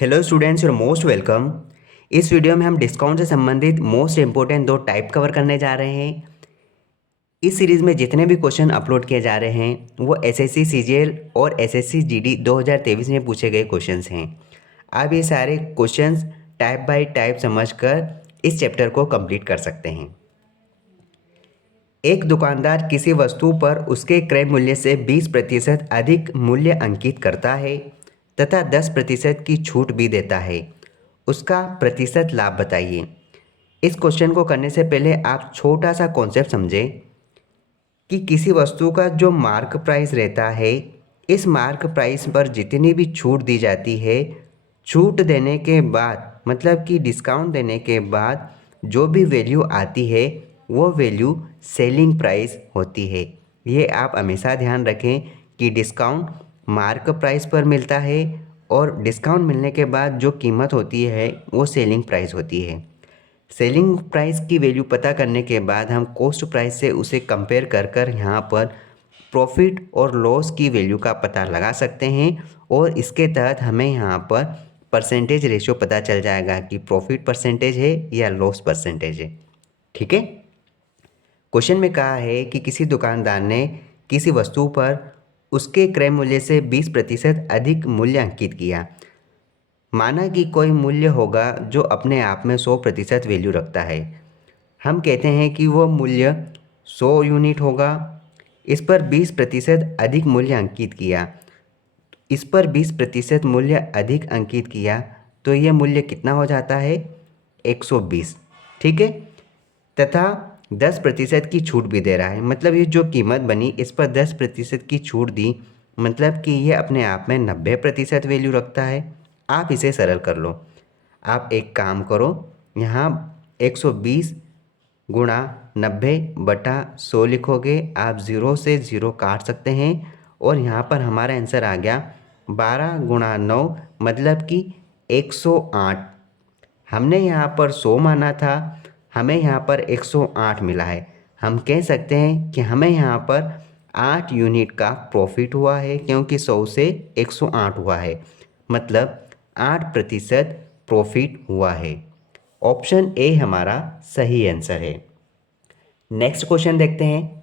Hello students, your most welcome. इस video में हम डिस्काउंट से संबंधित मोस्ट इंपॉर्टेंट दो टाइप कवर करने जा रहे हैं। इस सीरीज़ में जितने भी क्वेश्चन अपलोड किए जा रहे हैं वो एसएससी सीजीएल और एसएससी जीडी 2023 में पूछे गए क्वेश्चंस हैं। आप ये सारे क्वेश्चंस टाइप बाय टाइप समझकर इस चैप्टर को कंप्लीट कर सकते हैं। एक दुकानदार किसी वस्तु पर उसके क्रय मूल्य से 20% अधिक मूल्य अंकित करता है तथा 10% की छूट भी देता है। उसका प्रतिशत लाभ बताइए। इस क्वेश्चन को करने से पहले आप छोटा सा कॉन्सेप्ट समझें कि किसी वस्तु का जो मार्क प्राइस रहता है, इस मार्क प्राइस पर जितनी भी छूट दी जाती है, छूट देने के बाद मतलब कि डिस्काउंट देने के बाद जो भी वैल्यू आती है वो वैल्यू सेलिंग प्राइस होती है। ये आप हमेशा ध्यान रखें कि डिस्काउंट मार्क प्राइस पर मिलता है और डिस्काउंट मिलने के बाद जो कीमत होती है वो सेलिंग प्राइस होती है। सेलिंग प्राइस की वैल्यू पता करने के बाद हम कॉस्ट प्राइस से उसे कंपेयर कर कर यहाँ पर प्रॉफिट और लॉस की वैल्यू का पता लगा सकते हैं और इसके तहत हमें यहाँ पर परसेंटेज रेशियो पता चल जाएगा कि प्रॉफिट परसेंटेज है या लॉस परसेंटेज है। ठीक है। क्वेश्चन में कहा है कि किसी दुकानदार ने किसी वस्तु पर उसके क्रय मूल्य से 20% अधिक मूल्य अंकित किया। माना कि कोई मूल्य होगा जो अपने आप में 100% वैल्यू रखता है। हम कहते हैं कि वो मूल्य 100 यूनिट होगा। इस पर 20% अधिक मूल्य अंकित किया। इस पर 20% मूल्य अधिक अंकित किया तो ये मूल्य कितना हो जाता है? 120। ठीक है। तथा 10% की छूट भी दे रहा है, मतलब ये जो कीमत बनी इस पर 10% की छूट दी, मतलब कि ये अपने आप में 90% वैल्यू रखता है। आप इसे सरल कर लो। आप एक काम करो, यहाँ 120 गुणा 90/100 लिखोगे। आप 0 से 0 काट सकते हैं और यहाँ पर हमारा आंसर आ गया 12 गुणा 9 मतलब कि 108। हमने यहाँ पर 100 माना था, हमें यहाँ पर 108 मिला है। हम कह सकते हैं कि हमें यहाँ पर 8 यूनिट का प्रॉफिट हुआ है क्योंकि 100 से 108 हुआ है, मतलब 8% प्रॉफिट हुआ है। ऑप्शन ए हमारा सही आंसर है। नेक्स्ट क्वेश्चन देखते हैं।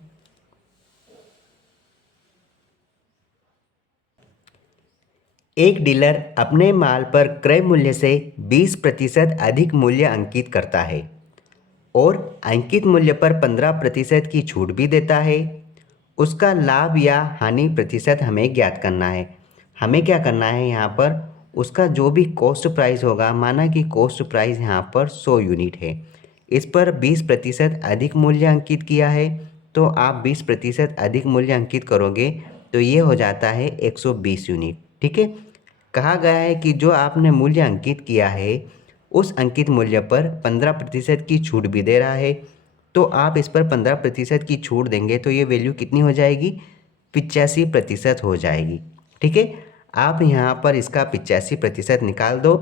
एक डीलर अपने माल पर क्रय मूल्य से 20% अधिक मूल्य अंकित करता है और अंकित मूल्य पर 15% की छूट भी देता है। उसका लाभ या हानि प्रतिशत हमें ज्ञात करना है। हमें क्या करना है, यहाँ पर उसका जो भी कॉस्ट प्राइस होगा, माना कि कॉस्ट प्राइस यहाँ पर 100 यूनिट है, इस पर 20% अधिक मूल्य अंकित किया है तो आप 20% अधिक मूल्य अंकित करोगे तो ये हो जाता है 120 यूनिट। ठीक है। कहा गया है कि जो आपने मूल्य अंकित किया है उस अंकित मूल्य पर 15% की छूट भी दे रहा है, तो आप इस पर 15% की छूट देंगे तो ये वैल्यू कितनी हो जाएगी? 85% हो जाएगी। ठीक है। आप यहाँ पर इसका 85% निकाल दो।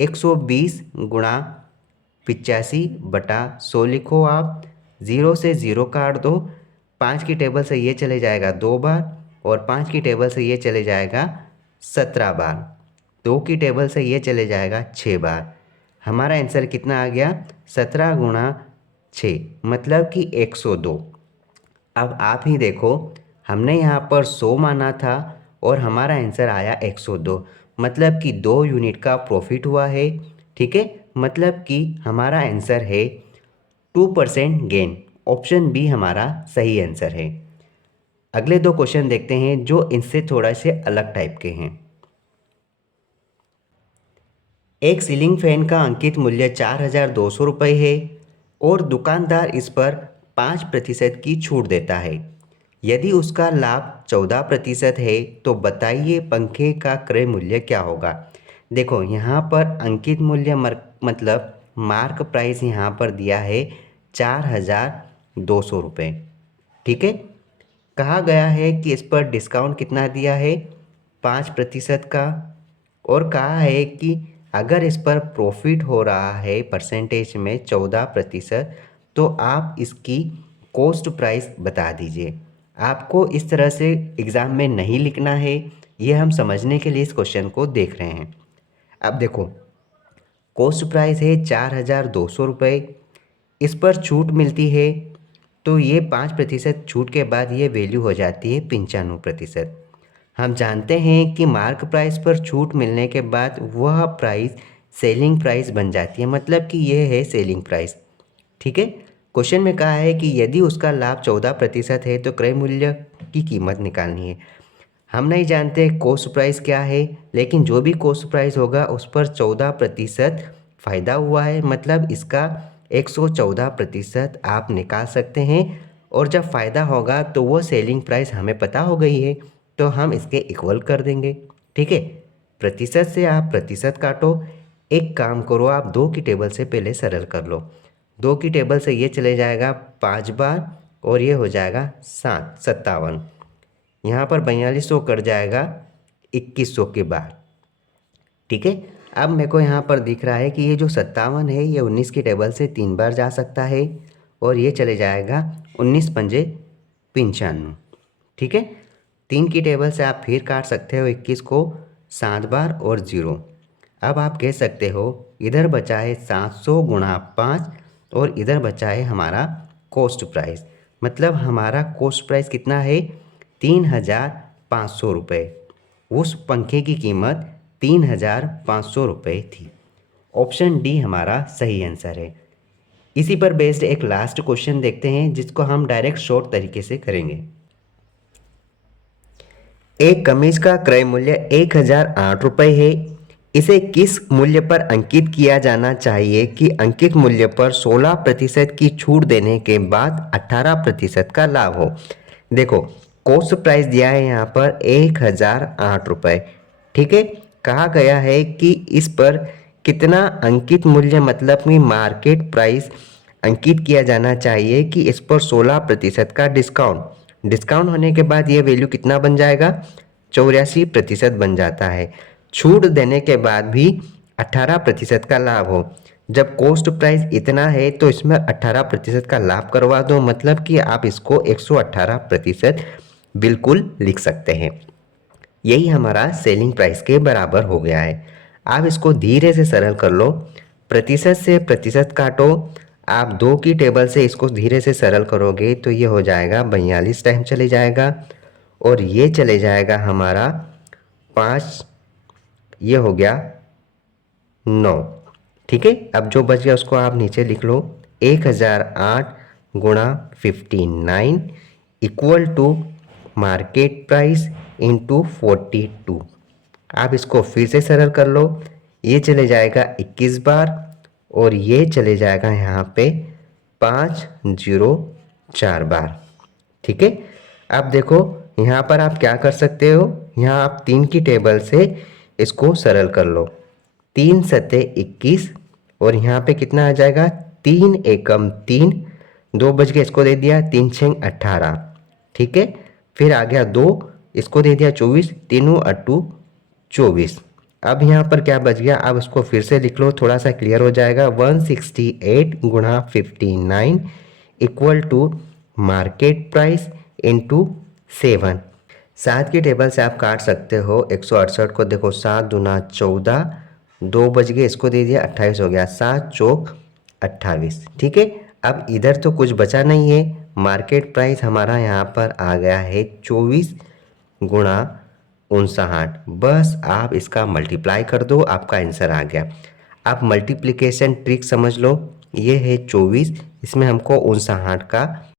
120 गुणा 85/100 लिखो आप। 0 से 0 काट दो। 5 की टेबल से ये चले जाएगा 2 बार और 5 की टेबल से ये चले जाएगा 17 बार। 2 की टेबल से ये चले जाएगा 6 बार। हमारा आंसर कितना आ गया? 17 गुणा 6 मतलब कि 102। अब आप ही देखो, हमने यहाँ पर 100 माना था और हमारा आंसर आया 102, मतलब कि 2 यूनिट का प्रॉफिट हुआ है। ठीक है। मतलब कि हमारा आंसर है 2% गेन। ऑप्शन बी हमारा सही आंसर है। अगले दो क्वेश्चन देखते हैं जो इनसे थोड़ा से अलग टाइप के हैं। एक सीलिंग फैन का अंकित मूल्य 4200 रुपये है और दुकानदार इस पर 5% की छूट देता है। यदि उसका लाभ 14% है तो बताइए पंखे का क्रय मूल्य क्या होगा। देखो, यहाँ पर अंकित मूल्य मतलब मार्क प्राइस यहाँ पर दिया है 4200 रुपये। ठीक है। कहा गया है कि इस पर डिस्काउंट कितना दिया है? 5% का। और कहा है कि अगर इस पर प्रॉफिट हो रहा है परसेंटेज में 14%, तो आप इसकी कॉस्ट प्राइस बता दीजिए। आपको इस तरह से एग्ज़ाम में नहीं लिखना है, ये हम समझने के लिए इस क्वेश्चन को देख रहे हैं। अब देखो, कॉस्ट प्राइस है 4,200 रुपये, इस पर छूट मिलती है, तो ये 5% छूट के बाद ये वैल्यू हो जाती है 95%। हम जानते हैं कि मार्क प्राइस पर छूट मिलने के बाद वह प्राइस सेलिंग प्राइस बन जाती है, मतलब कि यह है सेलिंग प्राइस। ठीक है, क्वेश्चन में कहा है कि यदि उसका लाभ 14% है तो क्रय मूल्य की कीमत निकालनी है। हम नहीं जानते कॉस्ट प्राइस क्या है, लेकिन जो भी कॉस्ट प्राइस होगा उस पर 14% फ़ायदा हुआ है, मतलब इसका 114% आप निकाल सकते हैं। और जब फ़ायदा होगा तो वो सेलिंग प्राइस हमें पता हो गई है, तो हम इसके इक्वल कर देंगे। ठीक है, प्रतिशत से आप प्रतिशत काटो। एक काम करो, आप 2 की टेबल से पहले सरल कर लो। 2 की टेबल से ये चले जाएगा 5 बार और ये हो जाएगा 57। यहाँ पर 4200 कट जाएगा 2100 के बार। ठीक है, अब मेरे को यहाँ पर दिख रहा है कि ये जो 57 है ये 19 की टेबल से 3 बार जा सकता है और ये चले जाएगा 19 पंजे 95। ठीक है, 3 की टेबल से आप फिर काट सकते हो 21 को 7 बार और 0। अब आप कह सकते हो इधर बचा है 700 गुणा 5 और इधर बचा है हमारा कॉस्ट प्राइस, मतलब हमारा कॉस्ट प्राइस कितना है 3,500 रुपये। उस पंखे की कीमत 3,500 रुपये थी। ऑप्शन डी हमारा सही आंसर है। इसी पर बेस्ड एक लास्ट क्वेश्चन देखते हैं जिसको हम डायरेक्ट शॉर्ट तरीके से करेंगे। एक कमीज का क्रय मूल्य 1,008 रुपये है। इसे किस मूल्य पर अंकित किया जाना चाहिए कि अंकित मूल्य पर 16% की छूट देने के बाद 18% का लाभ हो। देखो, कॉस्ट प्राइस दिया है यहाँ पर 1,008 रुपये। ठीक है, कहा गया है कि इस पर कितना अंकित मूल्य, मतलब कि मार्केट प्राइस अंकित किया जाना चाहिए कि इस पर 16% का डिस्काउंट होने के बाद ये वैल्यू कितना बन जाएगा 84% बन जाता है। छूट देने के बाद भी 18% का लाभ हो। जब कॉस्ट प्राइस इतना है तो इसमें 18% का लाभ करवा दो, मतलब कि आप इसको 118% बिल्कुल लिख सकते हैं। यही हमारा सेलिंग प्राइस के बराबर हो गया है। आप इसको धीरे से सरल कर लो। प्रतिशत से प्रतिशत काटो। आप 2 की टेबल से इसको धीरे से सरल करोगे तो ये हो जाएगा 42 टाइम चले जाएगा और ये चले जाएगा हमारा 5, ये हो गया 9। ठीक है, अब जो बच गया उसको आप नीचे लिख लो। 1,008 गुणा 59 equal to market price into 42। आप इसको फिर से सरल कर लो। ये चले जाएगा 21 बार और ये चले जाएगा यहाँ पे 504 बार। ठीक है, अब देखो यहाँ पर आप क्या कर सकते हो, यहाँ आप 3 की टेबल से इसको सरल कर लो। 3 सते 21 और यहाँ पे कितना आ जाएगा 3 एकम 3, 2 बच गए, इसको दे दिया 3 6 18। ठीक है, फिर आ गया 2, इसको दे दिया 24, 3 अट्टू 24। अब यहाँ पर क्या बच गया, अब इसको फिर से लिख लो, थोड़ा सा क्लियर हो जाएगा। 168 गुणा 59 equal to market price into 7। 7 की टेबल से आप काट सकते हो 168 को। देखो 7 दूना 14, 2 बच गए, इसको दे दिया 28 हो गया, 7 चौक 28। ठीक है, अब इधर तो कुछ बचा नहीं है। मार्केट प्राइस हमारा यहाँ पर आ गया है 24 गुणा 59। बस आप इसका मल्टीप्लाई कर दो, आपका आंसर आ गया। आप मल्टीप्लिकेशन ट्रिक समझ लो। ये है 24, इसमें हमको 59 का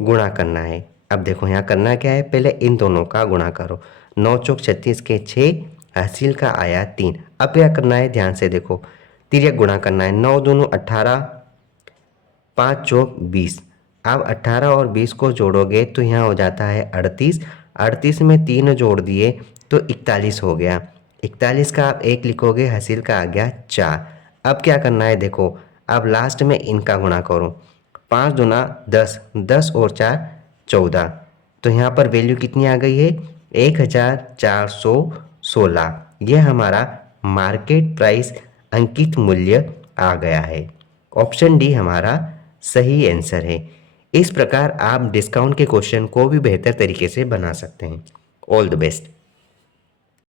गुणा करना है। अब देखो यहाँ करना क्या है, पहले इन दोनों का गुणा करो। 9 चौक 36 के 6, हासिल का आया 3। अब क्या करना है, ध्यान से देखो, तिर्यक गुणा करना है। 9 दूनो 18, 5 चौक 20। अब 18 और 20 को जोड़ोगे तो यहाँ हो जाता है 38। 38 में 3 जोड़ दिए तो 41 हो गया। 41 का आप 1 लिखोगे, हासिल का आ गया 4। अब क्या करना है, देखो अब लास्ट में इनका गुणा करो। 5 दूना 10, 10 और 4 14। तो यहाँ पर वैल्यू कितनी आ गई है 1,416। यह हमारा मार्केट प्राइस अंकित मूल्य आ गया है। ऑप्शन डी हमारा सही आंसर है। इस प्रकार आप डिस्काउंट के क्वेश्चन को भी बेहतर तरीके से बना सकते हैं। All the best.